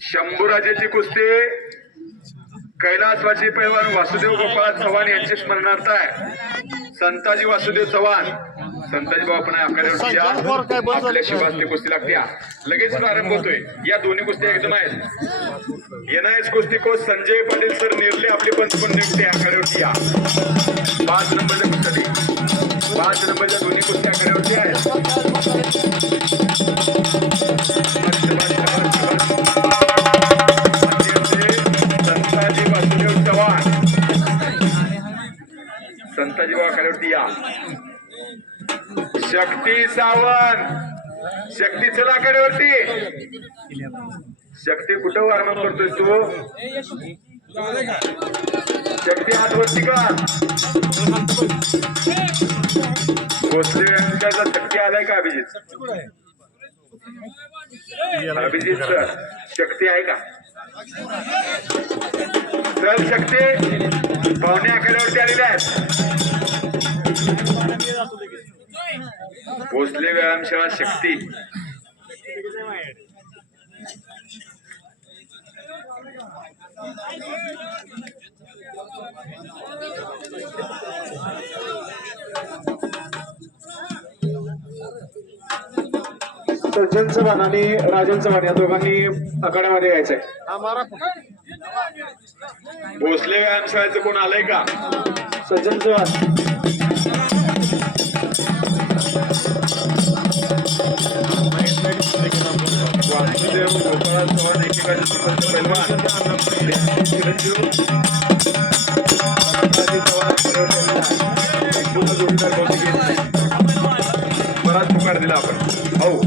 शंभूराजेची कुस्ती. कैलासवासी पैलवान वासुदेव गोपाळ चव्हाण यांची स्मरणार्थ आहे. संताजी वासुदेव चव्हाण. संताजी बाबा पण. आपल्या शिवासने कुस्ती लागते. लगेच प्रारंभ होतोय. या दोन्ही कुस्त्या एकदम आहेत. येणाऱ्याच कुस्ती कोच संजय पाटील सर निर्ले आपले पंच पण नियुक्ती आखाड्यावरती या. पाच नंबरच्या कुस्त्या पाच नंबरच्या दोन्ही कुस्त्या आखाड्यावरती आहेत. संताजी वाखाड्यावरती या. शक्ती सावंत. शक्ती चला कडेवरती शक्ती कुठं वर्णन करतोय तू? शक्ती हातवरती का? भोसले यांच्याचा शक्ती आलाय का अभिजित? अभिजित सर शक्ती आहे का? सहल शक्ती पाहुणे आखाड्यावरती आलेले आहेत. भोसले व्यायामशाळा शक्ती. सज्जन चव्हाण आणि राजन चव्हाण या दोघांनी आखाड्यामध्ये यायचंय. भोसले व्यायामशाळेचं कोण आलंय का? सज्जन चव्हाण. चव्हाण एकेकाचे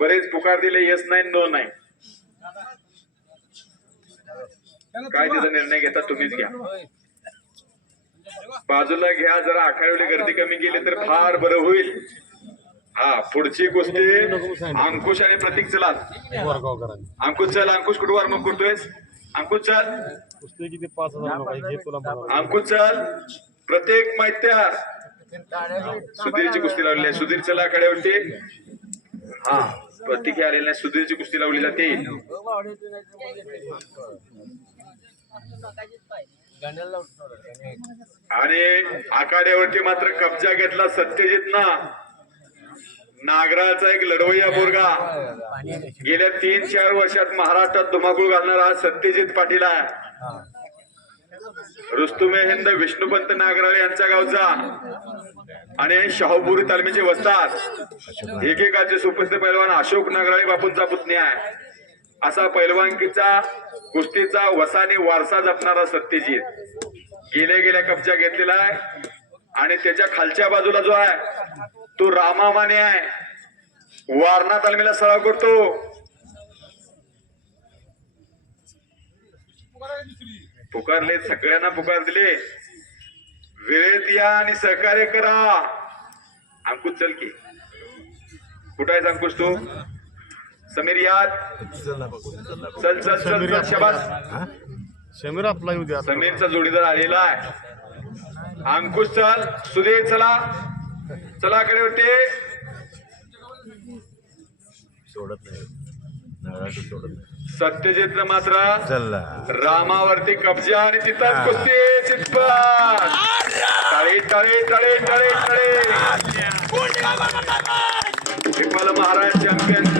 बरेच पुकार दिले येस नाही नो नाही. काय त्याचा निर्णय घेता तुम्हीच घ्या. बाजूला घ्या जरा आखाडवली गर्दी कमी केली तर फार बरं होईल. हा पुढची कुस्ती अंकुश आणि प्रतीक चला अंकुश चल अंकुश कुठे वार्म करतोयस? अंकुश चल. किती पाच हजार अंकुश चल. प्रत्येक मैत्यार. सुधीरची कुस्ती लावलेली आहे. सुधीर चला आखाड्यावरती. हा. प्रतीक आलेले नाही. सुधीरची कुस्ती लावली जाते. आणि आखाड्यावरती मात्र कब्जा घेतला सत्यजित ना. नागराचा एक लढवय्या बोरगा गेल्या तीन चार वर्षात महाराष्ट्रात धुमाकूळ घालणारा हा सत्यजित पाटील आहे. रुस्तुमे हिंद विष्णुपंत नागराळे यांच्या गावचा. आणि शाहूपुरी तालमीचे वस्तात एकेकाचे सुप्रसिद्ध पैलवान अशोक नागराळे बापूंचा पुतण्या आहे असा पैलवानकीचा कुस्तीचा वसाने वारसा जपणारा सत्यजित. गेल्या गेल्या कब्जा घेतलेला आहे आणि त्याच्या खालच्या बाजूला जो आहे तो रामा माने आहे. वारणा तालमीला सराव करतो. पुकारले सगळ्यांना पुकार दिले. वेळेत या आणि सहकार्य करा. अंकुश चल की. कुठं आहेस अंकुश तू? समीर याद? चल चल चल चल शबास. शमीर आपला येऊ द्या समीरचा जोडीदार आलेला आहे. अंकुश चल. सुधीर चला. चला कडेवरती. सोडत नाही. सोडत नाही. सत्यजित मात्र. रामावरती कब्जा आणि तिथं कुस्ती चितपत. तळे तळे तळे तळे विठ्ठल महाराज चॅम्पियन